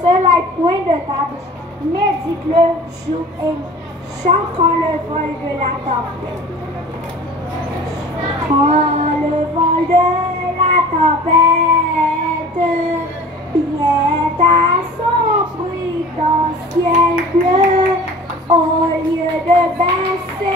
soleil point de table, mais dites-le jour et nuit, chante quand le vol de la tempête. Quand le vol de la tempête vient à son prudentiel bleu, au lieu de baisser